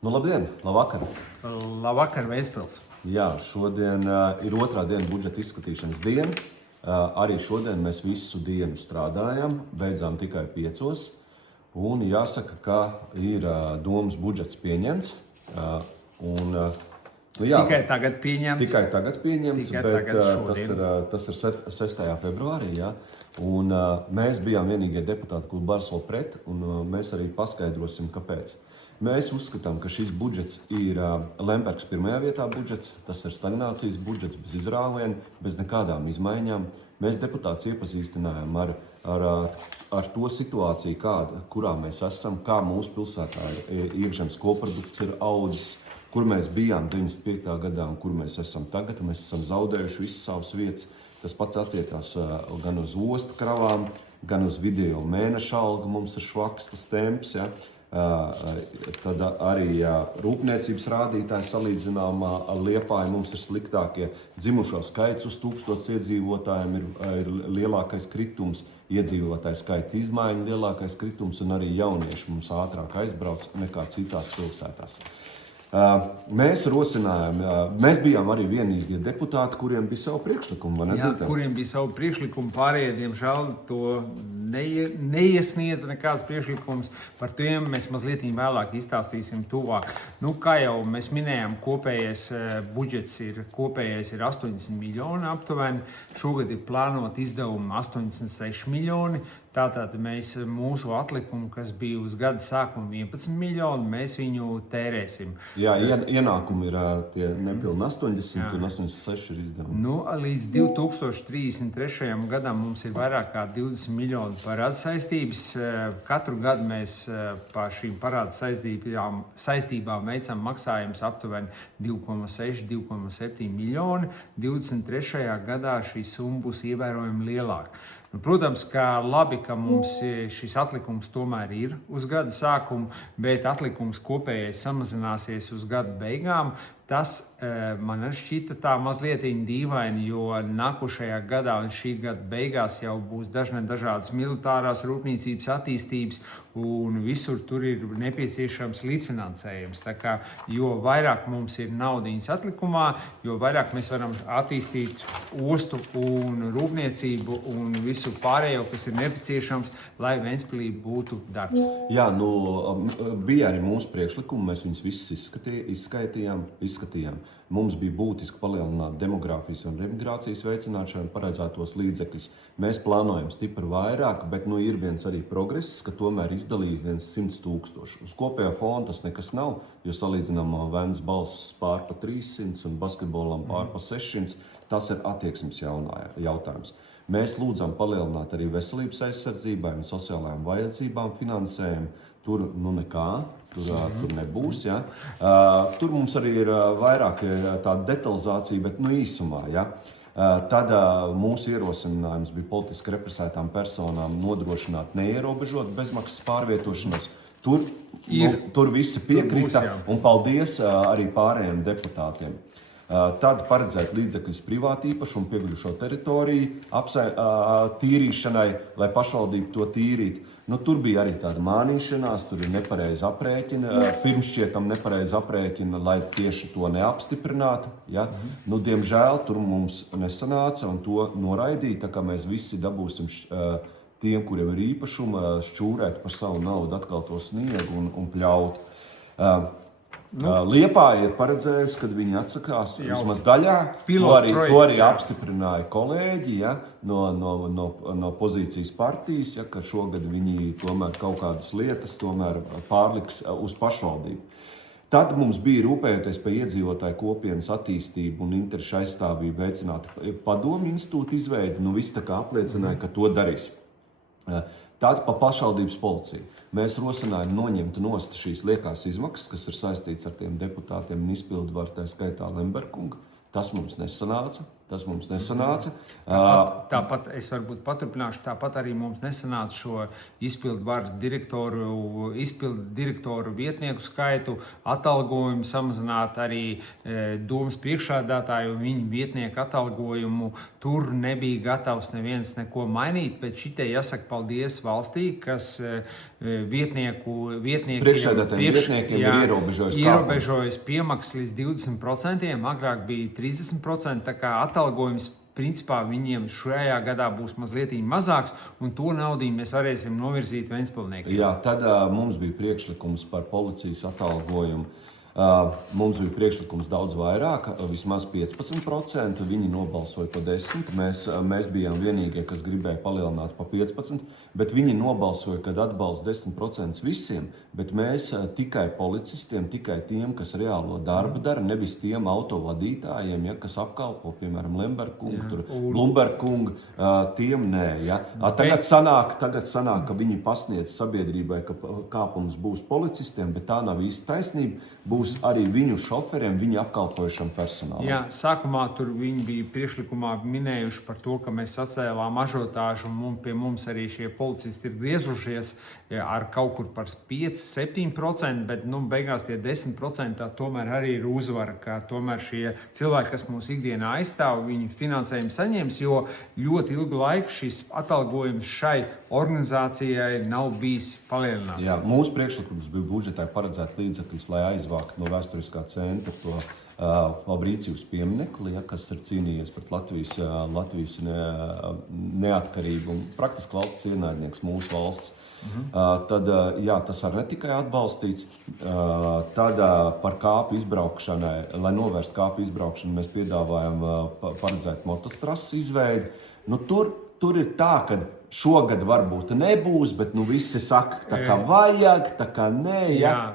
Nu, labdien, labvakar! Labvakar, Ventspils! Jā, šodien ir otrā diena budžeta izskatīšanas diena. Arī šodien mēs visu dienu strādājam, beidzām tikai 5. Un jāsaka, ka ir domas budžets pieņemts. Tikai tagad pieņemts. Tikai tagad pieņemts, Tikai bet tagad tas ir 6. februārī. Ja? Un mēs bijām vienīgie deputāti, kuri balsoja pret, un mēs arī paskaidrosim, kāpēc. Mēs uzskatām, ka šis budžets ir Lembergs pirmajā vietā budžets, tas ir stagnācijas budžets, bez izrāviena, bez nekādām izmaiņām. Mēs deputātus iepazīstinājām ar to situāciju, kurā mēs esam, kā mūsu pilsētā iekšzemes koprodukts ir audzis, kur mēs bijām 95. gadā un kur mēs esam tagad. Mēs esam zaudējuši visas savas vietas. Tas pats attiecās gan uz ostu kravām, gan uz video mēneša algu. Mums ir švaks tas temps. Ja? Tad arī rūpniecības rādītāji salīdzinām ar Liepāju mums ir sliktākie. Dzimušo skaits uz 1000 iedzīvotājiem ir lielākais kritums, iedzīvotāju skaita izmaiņa lielākais kritums un arī jaunieši mums ātrāk aizbrauc nekā citās pilsētās. Mēs rosinājām, mēs bijām arī vienīgie deputāti, kuriem bija savu priekšlikumu. Jā, kuriem bija savu priekšlikumu, pārējie, diemžēl, to neiesniedz nekāds priekšlikums. Par tiem mēs mazliet vēlāk izstāstīsim tuvāk. Nu, kā jau mēs minējām, kopējais budžets ir 80 miljoni aptuveni. Šogad ir plānot izdevumi 86 miljoni. Tātad mūsu atlikumu, kas bija uz gada sākuma 11 miljoni, mēs viņu tērēsim. Jā, ienākumi ir tie nepilni 80 un 86 ir izdevumi. Nu, līdz 2033. gadam mums ir vairāk kā 20 miljoni parāda saistības. Katru gadu mēs par šīm parāda saistībām veicam maksājumus aptuveni 2,6–2,7 miljoni. 23. gadā šī summa būs ievērojami lielāka. Nu, protams, ka labi, ka mums šis atlikums tomēr ir uz gada sākumu, bet atlikums kopējais samazināsies uz gada beigām. Tas man šķita tā mazliet dīvaini, jo nākošajā gadā un šī gada beigās jau būs dažādas militārās rūpniecības attīstības, un visur tur ir nepieciešams līdzfinansējums. Tā kā, jo vairāk mums ir naudiņas atlikumā, jo vairāk mēs varam attīstīt ostu un rūpniecību un visu pārējo, kas ir nepieciešams, lai Ventspilī būtu darbs. Jā, bija arī mūsu priekšlikumi, mēs viņus visus izskaitījām. Mums bija būtiski palielināt demogrāfijas un remigrācijas veicināšanu, paredzētos līdzekļus. Mēs plānojam stipri vairāk, bet ir viens arī progress, ka tomēr izdalīja 100 000. Uz kopējo fondu tas nekas nav, jo salīdzinām Vēncas balss pār pa 300 un basketbolam pār pa 600. Tas ir attieksmes jautājums. Mēs lūdzam palielināt arī veselības aizsardzībai un sociālajām vajadzībām finansējumu. Tur nekā. Tur nebūs. Ja? Tur mums arī ir vairāk tāda detalizācija, bet īsumā. Ja? Tad mūsu ierosinājums bija politiski represētām personām nodrošināt neierobežot bezmaksas pārvietošanos. Tur visi piekrita un paldies arī pārējiem deputātiem. Tad paredzēt līdzekļus privāti īpašumu pieguļušo teritoriju tīrīšanai, lai pašvaldība to tīrītu. Tur bija arī tāda mānīšanās, tur ir nepareizi aprēķina, pirmšķietam nepareizi aprēķina, lai tieši to neapstiprinātu. Ja? Diemžēl tur mums nesanāca un to noraidīja, tā kā mēs visi dabūsim tiem, kuriem ir īpašuma, šķūrēt par savu naudu, atkal to sniegu un pļaut. Liepāja ir paredzējusi, kad viņi atsakās vismaz daļā. To arī apstiprināja kolēģi no pozīcijas partijas, ka šogad viņi tomēr kaut kādas lietas pārliks uz pašvaldību. Tad mums bija rūpējoties par iedzīvotāju kopienas attīstību un interešu aizstāvību veicināt padomju institūtu izveidi. Viss tā kā apliecināja, ka to darīs. Tad par pašvaldības policiju. Mēs rosinājām noņemt nost šīs liekās izmaksas, kas ir saistīts ar tiem deputātiem un izpildvaru, tā skaitā Lemberkunga. Tas mums nesanāca. Tas mums nesanāca. Tāpat es varbūt paturpināšu, tāpat arī mums nesanāca šo izpildu varas direktoru vietnieku skaitu, atalgojumu samazināt, arī domas priekšsēdētāju un viņu vietnieku atalgojumu. Tur nebija gatavs neviens neko mainīt, bet šitie jāsaka paldies valstī, kas vietniekiem ir ierobežojis piemaksas līdz 20%, agrāk bija 30%, tā kā atalgojums principā viņiem šajā gadā būs mazliet mazāks, un to naudu mēs varēsim novirzīt Ventspilsniekiem. Jā, tad mums bija priekšlikums par policijas atalgojumu. Mums bija priekšlikums daudz vairāk, vismaz 15%. Viņi nobalsoja par 10%. Mēs bijām vienīgie, kas gribēja palielināt par 15%, bet viņi nobalsoja, kad atbalsta 10% visiem. Bet mēs tikai policistiem, tikai tiem, kas reālo darbu dara, nevis tiem autovadītājiem, kas apkalpo, piemēram, Lemberkungu, Blumberkungu, tiem nē. Ja? Tagad sanāk, ka viņi pasniedz sabiedrībai, ka kāpums būs policistiem, bet tā nav īsti taisnība. Būs arī viņu šoferiem, viņu apkalpojušam personālam. Jā, sākumā tur viņi bija priekšlikumā minējuši par to, ka mēs sacēlām ažiotāžu, un pie mums arī šie policisti ir griezušies ar kaut kur par 5-7%, bet beigās tie 10% tomēr arī ir uzvara, ka tomēr šie cilvēki, kas mūsu ikdienā aizstāv, viņi finansējumu saņems, jo ļoti ilgu laiku šis atalgojums šai organizācijai nav bijis palielināts. Jā, mūsu priekšlikums bija budžetā paredzēt līdzekļus, lai aizvāktu no vēsturiskā centra to Fabrīcijus pieminekli, kas ir cīnījies pret Latvijas neatkarību un praktiski valsts ienaidnieks mūsu valsts. Tad tas arī netikai atbalstīts. Tad par kāpu izbraukšanai, lai novērstu kāpu izbraukšanu, mēs piedāvājam paredzēt mototrases izveidi. Tur ir tā, ka šogad varbūt nebūs, bet visi saka, tā kā vajag, tā kā nē,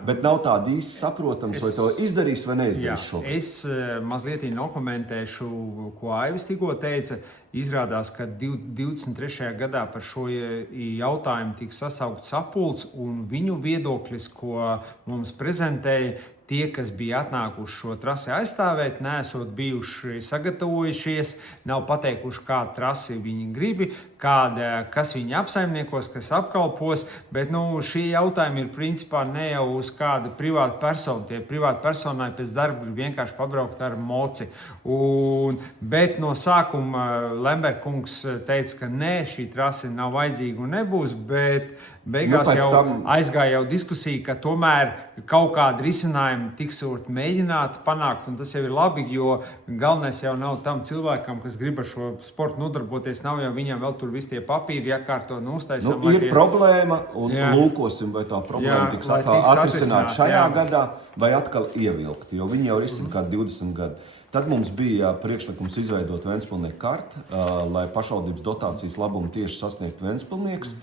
bet nav tāda īsti saprotams, vai to izdarīs vai neizdarīs šogad. Es mazliet nokomentēšu, ko Aivis tikko teica. Izrādās, ka 23. gadā par šo jautājumu tika sasaukts sapulcs, un viņu viedoklis, ko mums prezentēja, tie, kas bija atnākuši šo trasi aizstāvēt, neesot bijuši sagatavojušies, nav pateikuši, kādu trasi viņi grib, kas viņi apsaimniekos, kas apkalpos, bet šie jautājumi ir principā ne jau uz kādu privātu personu. Tie privāti personai pēc darba ir vienkārši pabraukt ar moci. Bet no sākuma Lemberkungs teica, ka nē, šī trase nav vajadzīga un nebūs, bet beigās aizgāja jau diskusija, ka tomēr kaut kādi risinājumi tiks mēģināti panākt, un tas jau ir labi, jo galvenais jau nav tam cilvēkam, kas grib ar šo sportu nodarboties, nav jau viņam vēl tur visi tie papīri jākārto un uztaisam. Ir problēma, un lūkosim, vai tā problēma tiks atrisināt šajā gadā, vai atkal ievilkt, jo viņi jau risina kā 20 gadu. Tad mums bija priekšlikums izveidot Ventspilsnieku karti, lai pašvaldības dotācijas labumu tieši sasniegtu Ventspilsnieks.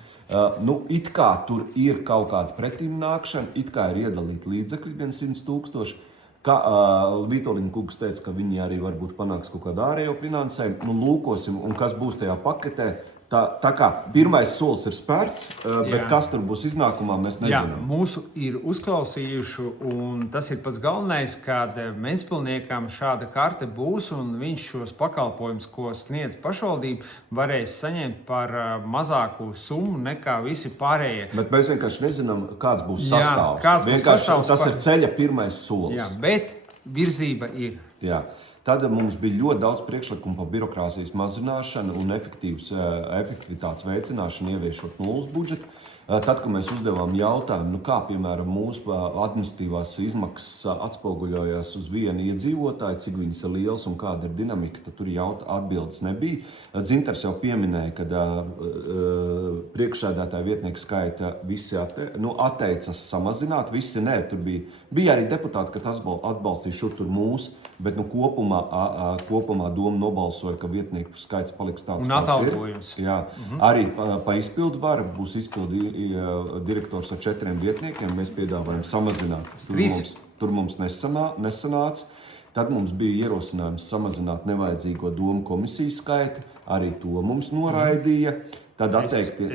It kā tur ir kaut kāda pretimnākšana, it kā ir iedalīti līdzekļi 100 000. Vitoļina kungs teica, ka viņi arī varbūt panāks kaut kādu ārējo finansējumu. Lūkosim, un kas būs tajā paketē. Tā kā pirmais solis ir spērts, bet kas tur būs iznākumā, mēs nezinām. Jā, mūsu ir uzklausījuši, un tas ir pats galvenais, kad Ventspilsniekam šāda karte būs, un viņš šos pakalpojumus, ko sniedz pašvaldība, varēs saņemt par mazāku summu nekā visi pārējie. Bet mēs vienkārši nezinām, kāds būs sastāvs. Tas ir ceļa pirmais solis. Jā, bet virzība ir. Jā. Tad mums bija ļoti daudz priekšlikumu par birokrātijas mazināšanu un efektivitātes veicināšanu, ieviešot nulles budžetu. Tad, kad mēs uzdevām jautājumu, kā piemēram mūsu administratīvās izmaksas atspoguļojās uz vienu iedzīvotāju, cik viņas ir liels un kāda ir dinamika, tad tur atbildes nebija. Dzintars jau pieminēja, ka priekšsēdētāja vietnieku skaita visi atteicas samazināt, visi nē. Tur bija arī deputāti, ka tas atbalstīja šur tur mūsu, bet kopumā doma nobalsoja, ka vietnieku skaits paliks tāds, kāds ir. Jā. Arī pa izpildu varu būs izpildu direktors ar 4 vietniekiem. Mēs piedāvājam samazināt. Tur mums nesanāca. Tad mums bija ierosinājums samazināt nevajadzīgo domu komisiju skaitu. Arī to mums noraidīja. tad atteikti.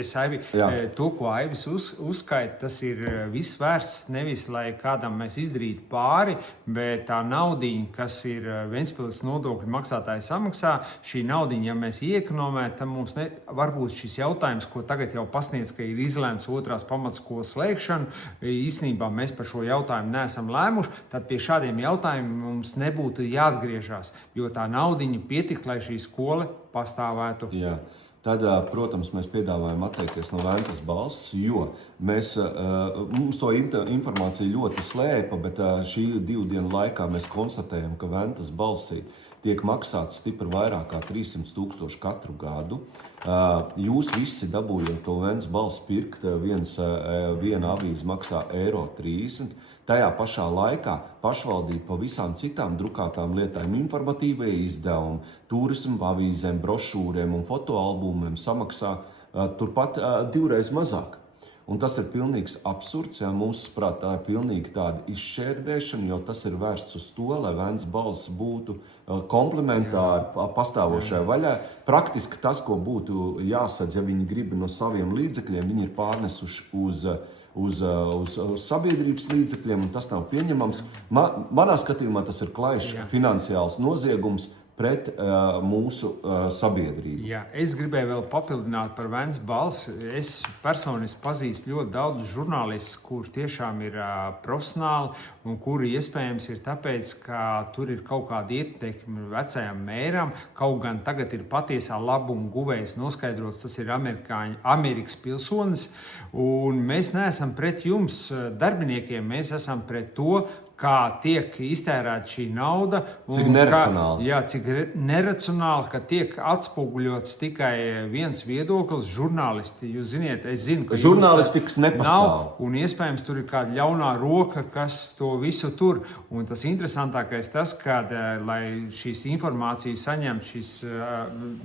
To, ko Aivis uzskaita, tas ir viss vērsts nevis, lai kādam mēs izdarītu pāri, bet tā naudiņa, kas ir Ventspils nodokļu maksātāji samaksā, šī naudiņa, ja mēs iekonomētu, tad mums varbūt šis jautājums, ko tagad jau pasniedz, ka ir izlēmts 2. pamatskolas slēgšanu, īstenībā mēs par šo jautājumu neesam lēmuši, tad pie šādiem jautājumiem mums nebūtu jāatgriežas, jo tā naudiņa pietiktu, lai šī skola pastāvētu. Jā. Tad, protams, mēs piedāvājam atteikties no Ventas balss, jo mums to informācija ļoti slēpa, bet šī 2 dienu laikā mēs konstatējam, ka Ventas balsī tiek maksāts stipri vairāk kā 300 000 katru gadu. Jūs visi dabūjot to Ventas balss pirkt, viena avīze maksā €30. Tajā pašā laikā pašvaldība pa visām citām drukātām lietām, informatīvie izdevumi, turisma avīzēm, brošūrēm un fotoalbumiem samaksā turpat 2 reizes mazāk. Un tas ir pilnīgs absurds, ja mūsuprāt tā ir pilnīgi tāda izšķērdēšana, jo tas ir vērsts uz to, lai Ventas balss būtu komplementāri pastāvošai vaļai. Praktiski tas, ko būtu jāsadz, ja viņi grib no saviem līdzekļiem, viņi ir pārnesuši uz sabiedrības līdzekļiem, un tas nav pieņemams. Manā skatījumā tas ir klajšs finansiāls noziegums pret mūsu sabiedrību. Jā, es gribēju vēl papildināt par Ventas balsi. Es personiski pazīstu ļoti daudz žurnālistus, kuri tiešām ir profesionāli un kuri iespējams ir tāpēc, ka tur ir kaut kāda ietekme vecajam mēram. Kaut gan tagad ir patiesā labuma guvējs noskaidrots, tas ir Amerikas pilsonis. Un mēs neesam pret jums, darbiniekiem, mēs esam pret to, kā tiek iztērēta šī nauda. Cik neracionāli. Cik neracionāli, ka tiek atspoguļots tikai viens viedoklis, žurnālisti. Jūs ziniet, es zinu, ka žurnālistikas nepastāv. Un iespējams tur ir kāda ļaunā roka, kas to visu tur. Un tas interesantākais tas, ka, lai šīs informācijas saņemt, šis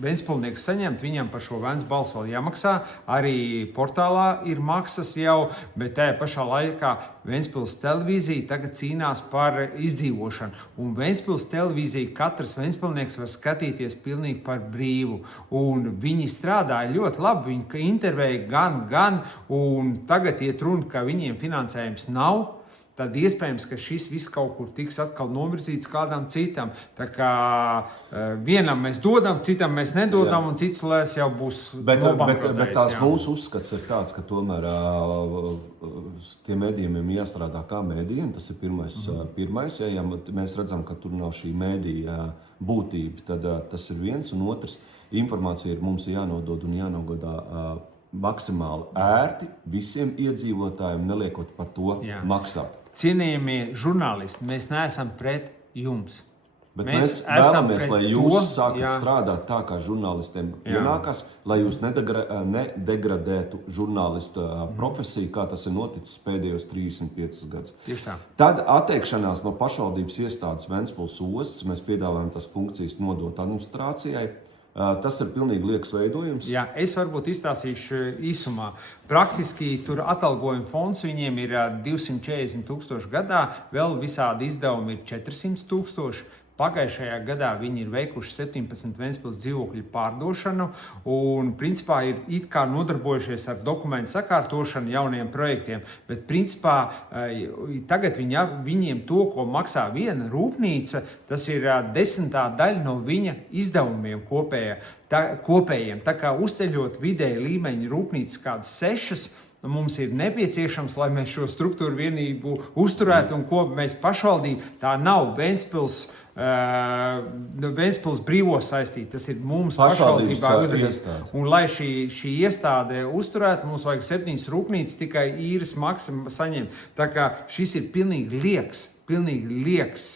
ventspilsnieks saņemt, viņam par šo Ventas balsi vēl jāmaksā. Arī portālā ir maksas jau, bet tajā pašā laikā Ventspils televīzija tagad cīnās par izdzīvošanu. Un Ventspils televīzija katrs ventspilsnieks var skatīties pilnīgi par brīvu. Un viņi strādāja ļoti labi, viņi intervēja gan, un tagad iet runa, ka viņiem finansējums nav. Tad iespējams, ka šis viss kaut kur tiks atkal novirzīts kādam citam. Tā kā vienam mēs dodam, citam mēs nedodam, un cits lēs jau būs nobankrotējis. Bet tās mūsu uzskats ir tāds, ka tomēr tiem mēdījiem jāstrādā kā mēdījiem. Tas ir pirmais. Ja mēs redzam, ka tur nav šī mēdīja būtība, tad tas ir viens, un otrs informācija ir mums jānodod un jānogodā maksimāli ērti visiem iedzīvotājiem, neliekot par to maksāt. Cienījamie žurnālisti, mēs neesam pret jums. Bet mēs vēlamies, lai jūs sākat strādāt tā, kā žurnālistiem pienākas, lai jūs nedegradētu žurnālista profesiju, kā tas ir noticis pēdējos 35 gadus. Tieši tā. Tad atteikšanās no pašvaldības iestādes Ventspils ostas, mēs piedāvājam tās funkcijas nodot administrācijai. Tas ir pilnīgi liekas veidojums. Jā, es varbūt izstāstīšu īsumā. Praktiski tur atalgojuma fonds viņiem ir 240 000 gadā, vēl visādi izdevumi ir 400 000. Pagājušajā gadā viņi ir veikuši 17 Ventspils dzīvokļu pārdošanu un principā ir it kā nodarbojušies ar dokumentu sakārtošanu jauniem projektiem, bet principā tagad viņiem to, ko maksā viena rūpnīca, tas ir 10. daļa no viņa izdevumiem kopējiem. Tā kā uzceļot vidēji līmeņa rūpnīcas kādas 6, mums ir nepieciešams, lai mēs šo struktūru vienību uzturētu un ko mēs pašvaldību, tā nav Ventspils brīvo saistīta, tas ir mums pašvaldībā uzdarīts. Un lai šī iestāde uzturētu, mums vajag 7 rūpnīcas tikai īres maksu saņemt. Tā kā šis ir pilnīgi lieks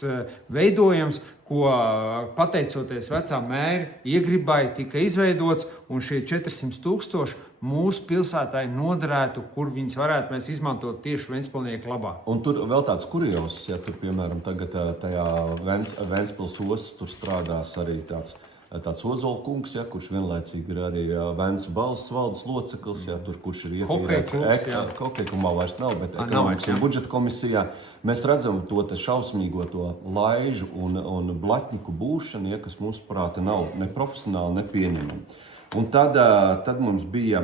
veidojums, ko pateicoties vecā mēra iegribai tika izveidots, un šie 400 000 mūsu pilsētai noderētu, kur viņas varētu mēs izmantot tieši ventspilsnieku labā. Un tur vēl tāds kuriozs, ja tur, piemēram, tagad tajā Ventspils ostas tur strādās arī tāds Ozolkungs, kurš vienlaicīgi ir arī Ventas balss valdes loceklis, kurš ir ievēlēts Hokejklubā vairs nav, bet ekonomikas un budžeta komisijā. Mēs redzam to šausmīgo to laižu un blaķņiku būšanu, kas mūsuprāt nav ne profesionāli, ne pieņemami. Un tad mums bija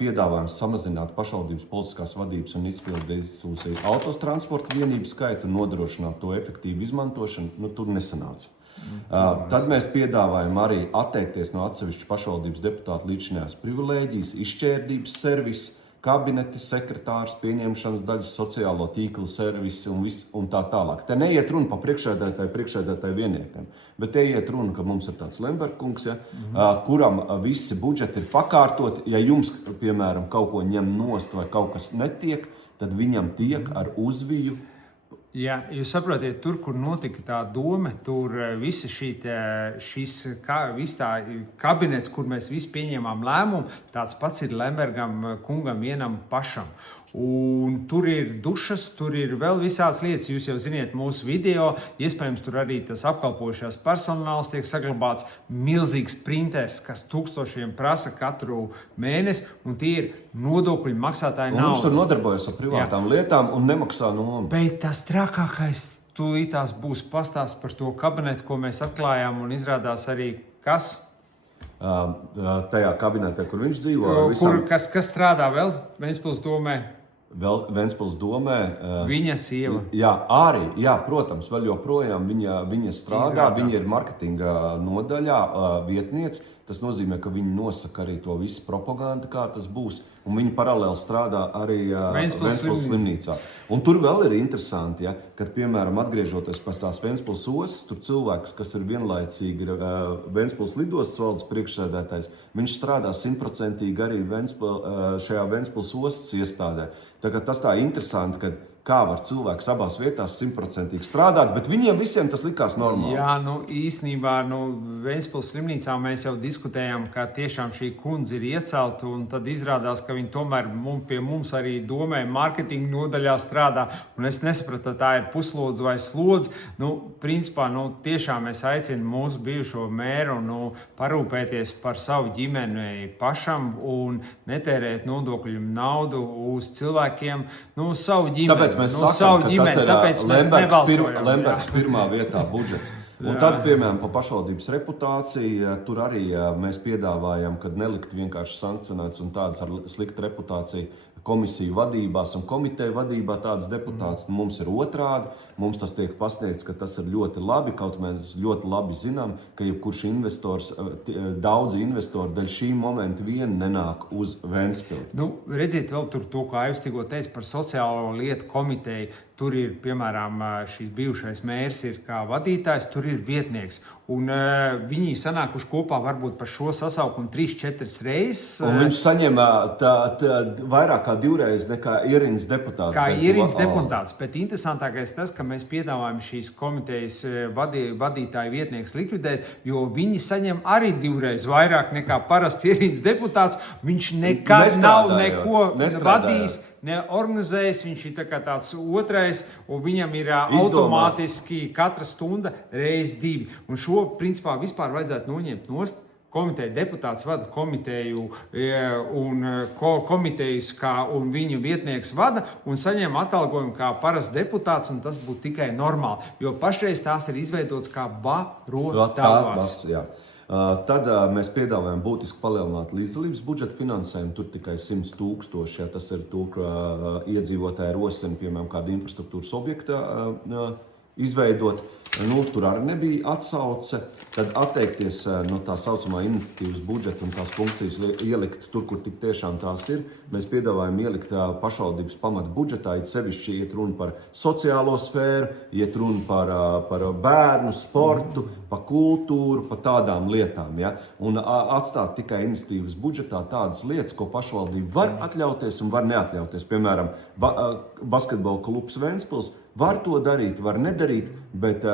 piedāvājums samazināt pašvaldības politiskās vadības un izpildu institūciju autotransporta vienību skaitu un nodrošināt to efektīvu izmantošanu. Tur nesanāca. Tad mēs piedāvājam arī atteikties no atsevišķu pašvaldības deputātu līdzinājās privilēģijas, izšķērdības servisu, kabineti, sekretārs, pieņemšanas daļas, sociālo tīklu servisi un tā tālāk. Te neiet runa par priekšsēdētāju vienniekam, bet te iet runa, ka mums ir tāds Lemberkungs, kuram visi budžeti ir pakārtoti. Ja jums, piemēram, kaut ko ņem nost vai kaut kas netiek, tad viņam tiek ar uzviju. Jā, jūs saprotiet, tur, kur notika tā doma, tur visa šis kabinets, kur mēs visi pieņēmām lēmumu, tāds pats ir Lembergam kungam vienam pašam. Un tur ir dušas, tur ir vēl visādas lietas. Jūs jau ziniet mūsu video, iespējams, tur arī tas apkalpojušās personāls tiek saglabāts. Milzīgs printers, kas tūkstošiem prasa katru mēnesi, un tie ir nodokļu maksātāji nauda. Viņš tur nodarbojas ar privātām lietām un nemaksā nomu. Bet tas trakākais tūlītās būs pastāsts par to kabinetu, ko mēs atklājām, un izrādās arī kas? Tajā kabinetā, kur viņš dzīvo. Kas strādā vēl Ventspils domē? Vēl Ventspils domē. Viņa sieva. Jā, protams, vēl joprojām viņa strādā. Viņa ir marketinga nodaļā vietniece. Tas nozīmē, ka viņi nosaka arī to visu propagandu, kā tas būs. Un viņi paralēli strādā arī Ventspils slimnīcā. Un tur vēl ir interesanti, kad, piemēram, atgriežoties pēc tās Ventspils ostas, tur cilvēks, kas ir vienlaicīgi Ventspils lidostas valdes priekšsēdētājs, viņš strādā 100% arī šajā Ventspils ostas iestādē. Tas tā interesanti, ka kā var cilvēks abās vietās 100% strādāt, bet viņiem visiem tas likās normāli. Jā, īstenībā Ventspils slimnīcā mēs jau diskutējām, ka tiešām šī kundze ir iecelta, un tad izrādās, ka viņa tomēr pie mums arī domē marketinga nodaļā strādā, un es nesapratu, tā ir puslodze vai slodze. Principā, tiešām es aicinu mūsu bijušo mēru parūpēties par savu ģimeni pašam un netērēt nodokļu naudu uz cilvēkiem, savu ģimeni. Tāpēc mēs sakām, ka tas ir Lembergs pirmā vietā budžets. Un tad, piemēram, par pašvaldības reputāciju, tur arī mēs piedāvājam, kad nelikt vienkārši sankcionēts un tādas ar sliktu reputāciju komisiju vadībās un komiteju vadībā tādas deputātas. Mums ir otrādi, mums tas tiek pasniegts, ka tas ir ļoti labi, kaut mēs ļoti labi zinām, ka jebkurš investors, daudzi investori daļ šī momenta vien nenāk uz Ventspili. Redziet vēl tur to, kā Aivs tikko teica par sociālo lietu komiteju. Tur ir, piemēram, šis bijušais mērs ir kā vadītājs, tur ir vietnieks. Un viņi sanākuši kopā varbūt par šo sasaukumu 3-4 reizes. Un viņš saņem vairāk kā 2 reizes nekā ierīnas deputāts. Kā ierīnas deputāts, bet interesantākais tas, ka mēs piedāvājam šīs komitejas vadītāju vietnieks likvidēt, jo viņi saņem arī 2 reizes vairāk nekā parasts ierīnas deputāts. Viņš nekad nav neko vadījis. Neorganizējis, viņš ir tāds otrais, un viņam ir automātiski katra stunda reiz 2. Un šo, principā, vispār vajadzētu noņemt nost. Komiteja deputāts vada komiteju un komitejas, un viņu vietnieks vada un saņem atalgojumu kā parasts deputāts, un tas būtu tikai normāli, jo pašreiz tās ir izveidotas kā barotavas. Tad mēs piedāvājam būtiski palielināt līdzdalības budžeta finansējumu. Tur tikai 100 000, tas ir to, ka iedzīvotāji rosina, piemēram, kādu infrastruktūras objektu izveidot. Tur arī nebija atsauce. Tad atteikties no tā saucamā iniciatīvas budžeta un tās funkcijas ielikt tur, kur tik tiešām tās ir. Mēs piedāvājam ielikt pašvaldības pamata budžetā, it sevišķi iet runa par sociālo sfēru, iet runa par bērnu, sportu, par kultūru, par tādām lietām. Ja? Un atstāt tikai iniciatīvas budžetā tādas lietas, ko pašvaldība var atļauties un var neatļauties. Piemēram, basketbola klubs Ventspils var to darīt, var nedarīt, bet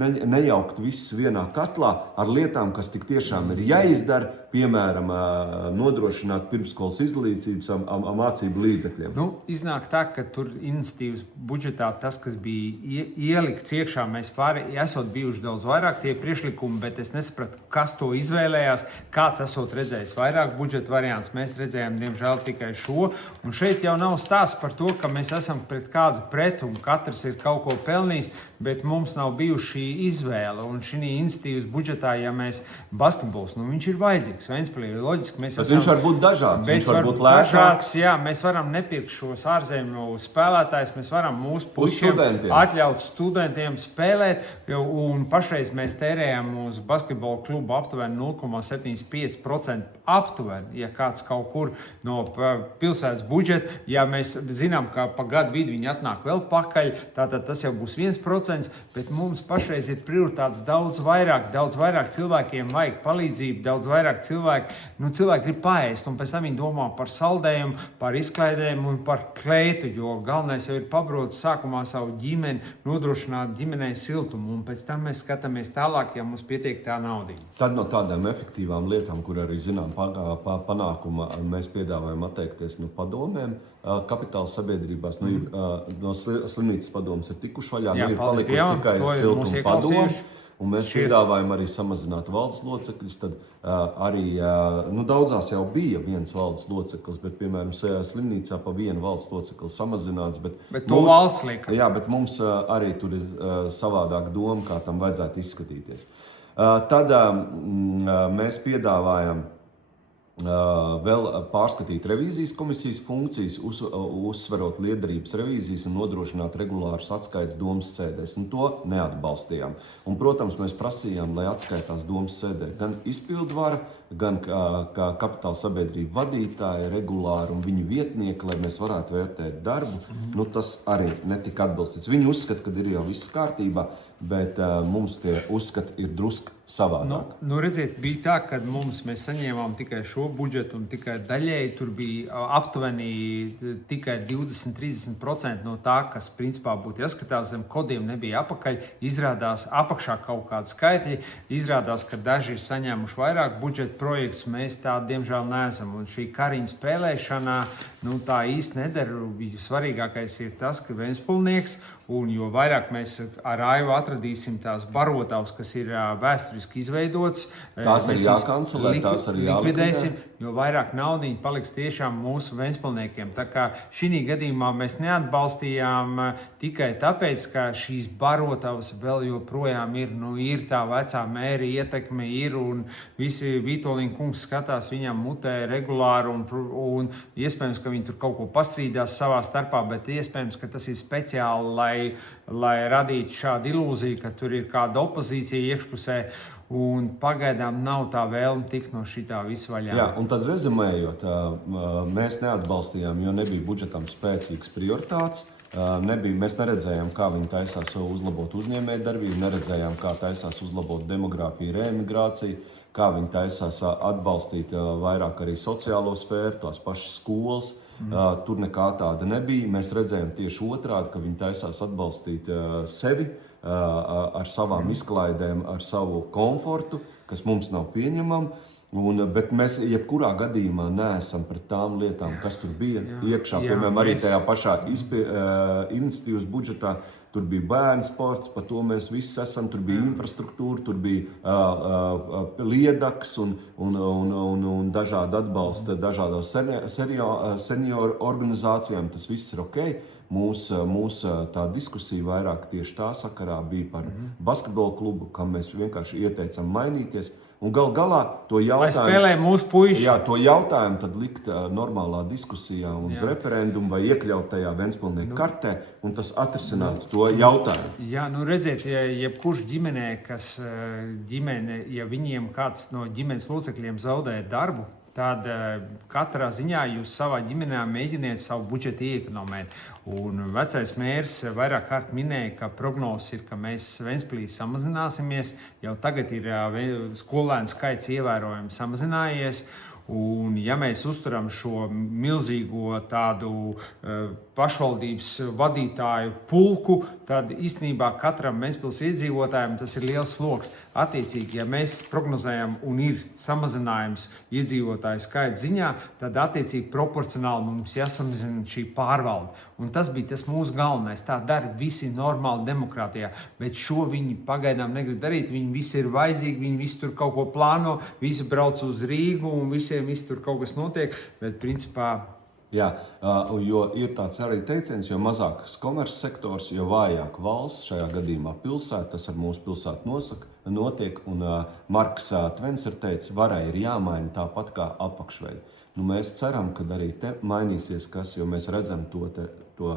nejaukt visus vienā katlā ar lietām, kas tik tiešām ir jāizdara, piemēram, nodrošināt pirmsskolas izglītības mācību līdzekļiem. Iznāk tā, ka tur iniciatīvas budžetā tas, kas bija ielikts iekšā, mēs esot bijuši daudz vairāk tie priekšlikumi, bet es nesapratu, kas to izvēlējās, kāds esot redzējis vairāk budžeta variants. Mēs redzējām, diemžēl, tikai šo, un šeit jau nav stāsts par to, ka mēs esam pret kādu pret un katrs ir kaut ko pelnījis, bet mums nav bijuši izvēle. Un šī iniciatīvas budžetā, ja mēs basketbols, viņš ir vajadzīgs. notiks Ventspilī. Loģiski, viņš var būt dažāds, viņš var būt lētāks. Jā, mēs varam nepirkt šos ārzemju spēlētājus, mēs varam mūsu pušiem atļaut studentiem spēlēt, un pašreiz mēs tērējam uz basketbola klubu aptuveni 0,75% aptuveni, ja kāds kaut kur no pilsētas budžeta, ja mēs zinām, ka pa gadu vidu viņi atnāk vēl pakaļ, tātad tas jau būs 1%, bet mums pašreiz ir prioritātes daudz vairāk cilvēkiem vajag palīdzību, daudz vairāk cilvēki grib paēst, un pēc tam viņi domā par saldējumu, par izklaidējumu un par kleitu, jo galvenais jau ir pabrot sākumā savu ģimeni, nodrošināt ģimenei siltumu, un pēc tam mēs skatāmies tālāk, ja mums pietiek tā naudiņa. Tad no tādām efektīvām lietām, kur arī zinām panākuma, mēs piedāvājam atteikties no padomēm, kapitāla sabiedrībās, no slimnīcas padomas ir tikuši vaļā, ir palikusi tikai siltuma padoma. Un mēs piedāvājam arī samazināt valdes locekļus. Tad arī daudzās jau bija viens valdes loceklis, bet, piemēram, slimnīcā pa vienu valdes locekli samazināts. Bet to valsts lika. Jā, bet mums arī tur ir savādāk doma, kā tam vajadzētu izskatīties. Tad mēs piedāvājam vēl pārskatīt revīzijas komisijas funkcijas, uzsverot liederības revīzijas un nodrošināt regulāras atskaites domas sēdēs. Un to neatbalstījām. Un, protams, mēs prasījām, lai atskaitās domas sēdē gan izpildvara, gan kā kapitāla sabiedrību vadītāji regulāri un viņu vietnieki, lai mēs varētu vērtēt darbu. Tas arī netika atbalstīts. Viņi uzskata, ka ir jau viss kārtībā, bet mums tie uzskati ir druski savādāk. Redziet, bija tā, ka mēs saņēmām tikai šo budžetu un tikai daļēji tur bija aptuveni tikai 20-30% no tā, kas principā būtu jāskatās zem kodiem, nebija apakaļ. Izrādās apakšā kaut kādi skaitļi, izrādās, ka daži ir saņēmuši vairāk budžeta projektus, mēs tā diemžēl neesam. Un šī kariņa spēlēšanā tā īsti nedara. Svarīgākais ir tas, ka Ventspilnieks, un jo vairāk mēs ar Aivu atradīsim tās barotavas, kas ir vēsturiski izveidotas, tās arī jākancelē, tās arī likvidēsim, jo vairāk naudiņu paliks tiešām mūsu Ventspilniekiem. Tā kā šī gadījumā mēs neatbalstījām tikai tāpēc, ka šīs barotavas vēl joprojām ir tā vecā mēra ietekme un visi Vitoļņa kungs skatās viņam mutē regulāri un iespējams, ka viņi tur kaut ko pastrīdās savā starpā, bet iespējams, ka tas ir speciāli, lai radītu šādu ilūziju, ka tur ir kāda opozīcija iekšpusē, un pagaidām nav tā vēlme tikt no šitā visu vaļā. Jā, un tad rezumējot, mēs neatbalstījām, jo nebija budžetam spēcīgas prioritātes. Mēs neredzējām, kā viņi taisās uzlabot uzņēmējdarbību, neredzējām, kā taisās uzlabot demogrāfiju, reemigrāciju, kā viņi taisās atbalstīt vairāk arī sociālo sfēru, tās pašas skolas. Tur nekā tāda nebija. Mēs redzējām tieši otrādi, ka viņi taisās atbalstīt sevi ar savām izklaidēm, ar savu komfortu, kas mums nav pieņemama. Bet mēs jebkurā gadījumā neesam pret tām lietām, kas tur bija iekšā. Piemēram, arī tajā pašā iniciatīvas budžetā. Tur bija bērnu sports, par to mēs visi esam. Tur bija infrastruktūra, tur bija liedaks un dažādi atbalsta dažādām senioru organizācijām. Tas viss ir ok. Mūsu tā diskusija vairāk tieši tā sakarā bija par basketbola klubu, kam mēs vienkārši ieteicam mainīties. Un galā to jautājumu tad likt normālā diskusijā un uz referendumu vai iekļaut tajā Ventspilnieku kartē, un tas atrisinātu to jautājumu. Jā, redziet, jebkurš ģimenē, ja viņiem kāds no ģimenes locekļiem zaudē darbu, tad katrā ziņā jūs savā ģimenē mēģiniet savu budžetu iekonomēt. Un vecais mērs vairāk kārt minēja, ka prognozes ir, ka mēs Ventspilī samazināsimies. Jau tagad ir skolēnu skaits ievērojami samazinājies. Un, ja mēs uzturam šo milzīgo tādu pašvaldības vadītāju pulku, tad īstenībā katram Ventspils iedzīvotājam tas ir liels sloks. Attiecīgi, ja mēs prognozējam un ir samazinājums iedzīvotāju skaita ziņā, tad attiecīgi proporcionāli mums jāsamazina šī pārvalde. Un tas bija tas mūsu galvenais. Tā dara visi normāli demokrātijā, bet šo viņi pagaidām negrib darīt. Viņi visi ir vajadzīgi, viņi visi tur kaut ko plāno, visi brauc uz Rīgu un visiem tur kaut kas notiek, bet principā Jā, jo ir tāds arī teiciens, jo mazāks komerces sektors, jo vājāk valsts, šajā gadījumā pilsēta, tas ar mūsu pilsētu notiek. Un Marks Tvens ir teicis, varai ir jāmaina tāpat kā apakšveļi. Nu, mēs ceram, ka arī te mainīsies kas, jo mēs redzam to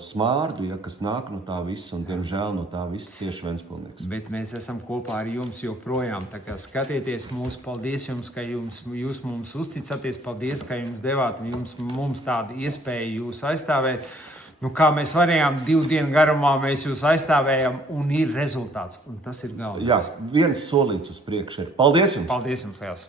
smārdu, ja, kas nāk no tā visa, un diemžēl no tā visa cieši Ventspilsnieks. Bet mēs esam kopā ar jums joprojām. Tā kā skatieties mūs, paldies jums, ka jūs mums uzticaties, paldies, ka jums devāt mums tādu iespēju jūs aizstāvēt. Nu, kā mēs varējām 2 dienu garumā, mēs jūs aizstāvējam, un ir rezultāts, un tas ir galvenais. Jā, viens solīts uz priekšu ir. Paldies jums! Paldies jums, liels!